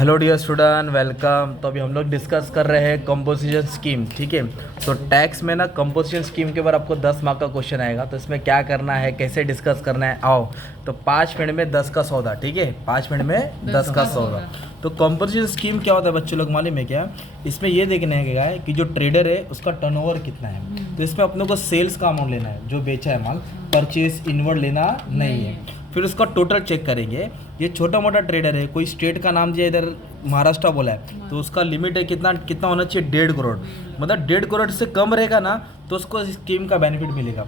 Hello dear student, welcome. तो अभी हम लोग डिस्कस कर रहे हैं कंपोजिशन स्कीम, ठीक है। तो टैक्स में ना कंपोजिशन स्कीम के ऊपर आपको 10 मार्क का क्वेश्चन आएगा। तो इसमें क्या करना है, कैसे डिस्कस करना है, आओ। तो 5 मिनट में 10 का सौदा, ठीक है। 5 मिनट में 10 का सौदा। तो कंपोजिशन स्कीम क्या होता है बच्चों लोग मालूम है क्या? इसमें ये देखना है कि जो ट्रेडर है उसका टर्नओवर कितना है। तो इसमें अपनों को सेल्स का अमाउंट लेना है, जो बेचा है माल, परचेज इनवर्ड लेना नहीं है। फिर उसका टोटल चेक करेंगे। ये छोटा मोटा ट्रेडर है, कोई स्टेट का नाम दिया, इधर महाराष्ट्र बोला है, तो उसका लिमिट है कितना कितना होना चाहिए, 1.5 करोड़। मतलब 1.5 करोड़ से कम रहेगा ना तो उसको स्कीम का बेनिफिट मिलेगा।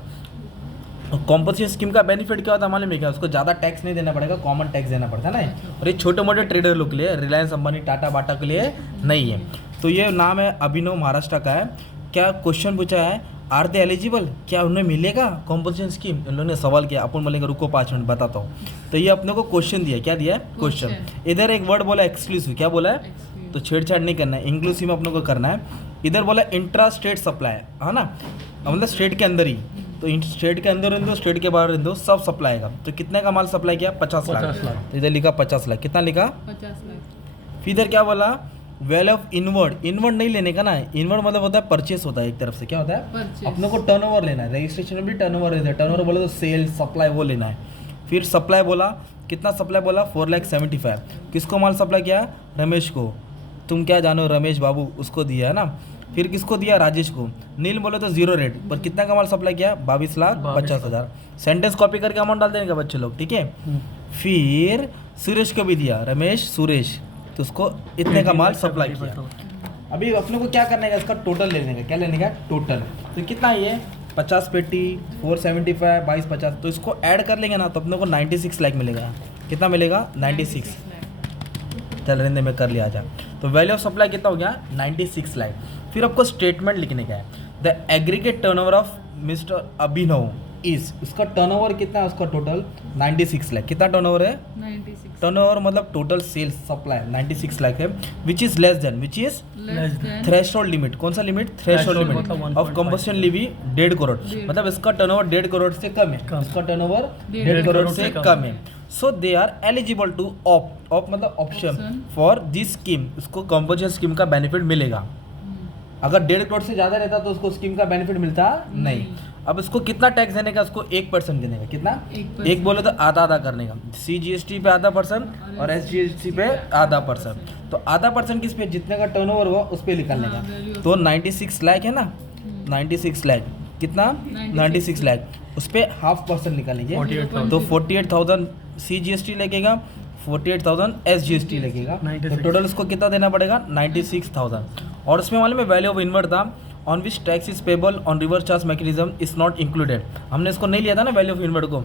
कॉम्पोजिशन स्कीम का बेनिफिट क्या होता है मालूम है क्या? उसको ज़्यादा टैक्स नहीं देना पड़ेगा, कॉमन टैक्स देना पड़ता है ना। और ये छोटे मोटे ट्रेडर लोग के लिए, रिलायंस अंबानी टाटा बाटा के लिए नहीं है। तो ये नाम है अभिनव, महाराष्ट्र का है। क्या क्वेश्चन पूछा है, आर दे एलिजिबल, क्या उन्हें मिलेगा कॉम्पोजिशन स्कीम? इन लोगों ने सवाल किया, अपन बोलेंगे रुको 5 मिनट बताता हूँ। तो ये अपने को क्वेश्चन दिया, क्या दिया है क्वेश्चन। इधर एक वर्ड बोला एक्सक्लूसिव, क्या बोला है? तो छेड़छाड़ नहीं करना है, इंक्लूसिव में अपने को करना है। इधर बोला इंट्रा स्टेट सप्लाई है ना, मतलब स्टेट के अंदर ही। तो स्टेट के अंदर दो, स्टेट के बाहर दो, सब सप्लाई आएगा। तो कितने का माल सप्लाई किया? 50 लाख। तो इधर लिखा 50 लाख। कितना लिखा? 50 लाख। फिर इधर क्या बोला, वैल्यू ऑफ इनवर्ड। इनवर्ड नहीं लेने का ना, इनवर्ड मतलब होता है परचेस होता है एक तरफ से। क्या होता है? अपने को टर्नओवर लेना है। रजिस्ट्रेशन में भी टर्नओवर रहता है। टर्नओवर बोले तो सेल सप्लाई वो लेना है। फिर सप्लाई बोला, कितना सप्लाई बोला? 4,75,000। किसको माल सप्लाई किया? रमेश को। तुम क्या जानो, रमेश बाबू उसको दिया है ना। फिर किसको दिया? राजेश को। नील बोले तो 0 रेट पर कितना का माल सप्लाई किया? 22,50,000। सेंटेंस कॉपी करके अमाउंट डाल देंगे बच्चे लोग, ठीक है। फिर सुरेश को भी दिया, रमेश सुरेश, तो उसको इतने का माल सप्लाई किया। अभी अपने को क्या करने का, इसका टोटल लेने का। क्या लेने का? टोटल। तो कितना ये 50 पेटी, 475, 2250, तो इसको ऐड कर लेंगे ना तो अपने को 96 लाख मिलेगा। कितना मिलेगा? 96। चल रेंदे में कर लिया जा। तो वैल्यू ऑफ सप्लाई कितना हो गया? 96 लाख। फिर आपको स्टेटमेंट लिखने का है, the aggregate turnover of mister Abhinav is. उसका टर्नओवर कितना है? उसका टोटल 96 लाख। कितना टर्नओवर है? 96। टर्नओवर मतलब टोटल सेल्स सप्लाई 96 लाख है। Which is less than threshold limit. कौन सा limit? Threshold limit of composition levy 1.5 crore. मतलब इसका टर्नओवर 1.5 करोड़ से कम है। इसका टर्नओवर 1.5 करोड़ से कम है। So they are eligible to opt. Opt मतलब ऑप्शन फॉर दिस स्कीम। उसको कंपोजिशन स्कीम का बेनिफिट मिलेगा। अगर 1.5 करोड़ से ज़्यादा रहता तो उसको स्कीम का बेनिफिट मिलता नहीं। अब इसको कितना टैक्स देने का? उसको 1% देने का। कितना? 1 बोले तो आधा आधा करने का। CGST पे आधा % और SGST पे आधा %। तो आधा % किस पे? जितने का टर्नओवर हुआ उस पर निकालने का। तो 96 लाख है ना, 96 लाख। कितना? 96 लाख। उस पर 0.5% निकालेंगे तो 48,000 CGST लगेगा, 48,000 SGST लगेगा। तो टोटल उसको कितना देना पड़ेगा? 96,000। और उसमें मालूम है वैल्यू ऑफ इनवर्ड था, on which tax is payable on reverse charge mechanism is not included. हमने इसको नहीं लिया था ना वैल्यू ऑफ इनवर्ड को।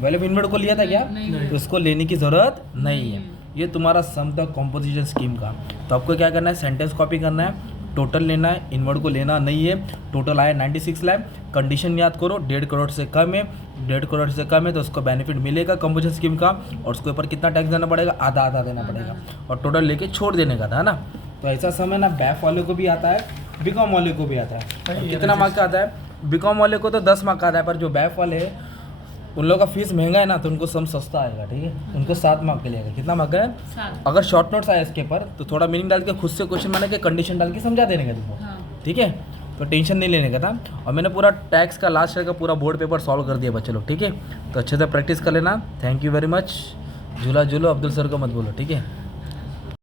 वैल्यू ऑफ इनवर्ड को लिया था क्या? तो इसको लेने की ज़रूरत नहीं है। ये तुम्हारा सम था कॉम्पोजिशन स्कीम का। तो आपको क्या करना है, सेंटेंस कॉपी करना है, टोटल लेना है, इनवर्ड को लेना नहीं है। टोटल आया 96 लाख। कंडीशन याद करो, 1.5 करोड़ से कम है। 1.5 करोड़ से कम है तो उसको बेनिफिट मिलेगा कंपोजिशन स्कीम का। और उसके ऊपर कितना टैक्स देना पड़ेगा? आधा आधा देना पड़ेगा। और टोटल लेके छोड़ देने का था ना। तो ऐसा समय ना बैफ वाले को भी आता है, बीकॉम वाले को भी आता है। कितना मार्क का आता है? बीकॉम वाले को तो 10 मार्क का आता है, पर जो बैफ वाले हैं उन लोगों का फीस महंगा है ना, तो उनको सम सस्ता आएगा, ठीक है। उनको 7 मार्क के लिए। कितना मार्क है? 7। अगर शॉर्ट नोट्स आए इसके पर तो थोड़ा मीनिंग डाल के खुद से क्वेश्चन बना के कंडीशन डाल के समझा देने का तुमको, ठीक है। तो टेंशन नहीं लेने का था। और मैंने पूरा टैक्स का लास्ट ईयर का पूरा बोर्ड पेपर सॉल्व कर दिया बच्चे लोग, ठीक है। तो अच्छे से प्रैक्टिस कर लेना। Thank you very much. झूला झूलो, अब्दुल सर को मत बोलो, ठीक है।